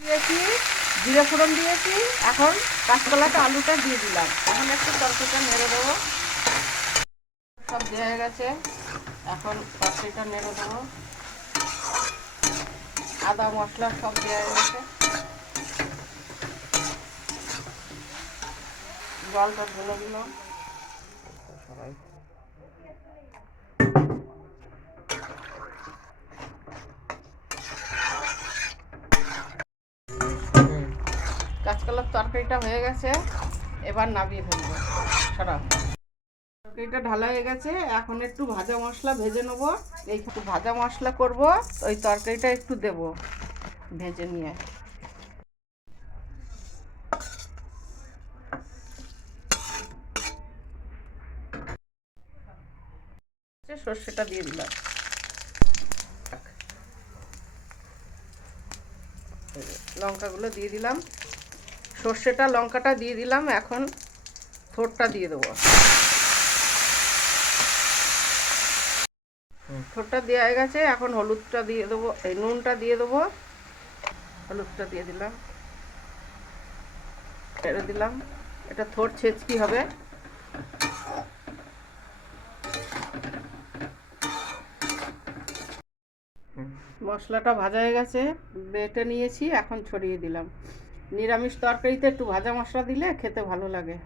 দিয়েছি, জিরে ফোড়ন দিয়েছি। এখন কাঁচকলাটা আলুটা দিয়ে দিলাম। এখন একটু তরকারিটা নেড়ে দেবো। সব দেওয়া হয়ে গেছে, এখন তরকারিটা নেড়ে দেবো। আদা মশলা সব দেওয়া হয়ে গেছে। জলটা ঢেলে দিলাম। সবাই কাঁচকলার তরকারিটা হয়ে গেছে, এবার নামিয়ে ফেলবো। সরাও। তরকারিটা ঢালা হয়ে গেছে, এখন একটু ভাজা মশলা ভেজে নেবো। এই একটু ভাজা মশলা করব, ওই তরকারিটা একটু দেব ভেজে নিয়ে। সর্ষেটা দিয়ে দিলাম, লঙ্কাগুলো দিয়ে দিলাম, সর্ষেটা লঙ্কাটা দিয়ে দিলাম। এখন থোড়টা দিয়ে দেবো। থোড়টা দেওয়া হয়ে গেছে, এখন হলুদটা দিয়ে দেবো, এই নুনটা দিয়ে দেবো। হলুদটা দিয়ে দিলাম, ছেড়ে দিলাম। এটা থোড় ছেঁচকি হবে। মশলাটা ভাজা হয়ে গেছে, বেটে নিয়েছি, এখন ছড়িয়ে দিলাম। নিরামিষ তরকারিতে একটু ভাজা মশলা দিলে খেতে ভালো লাগে।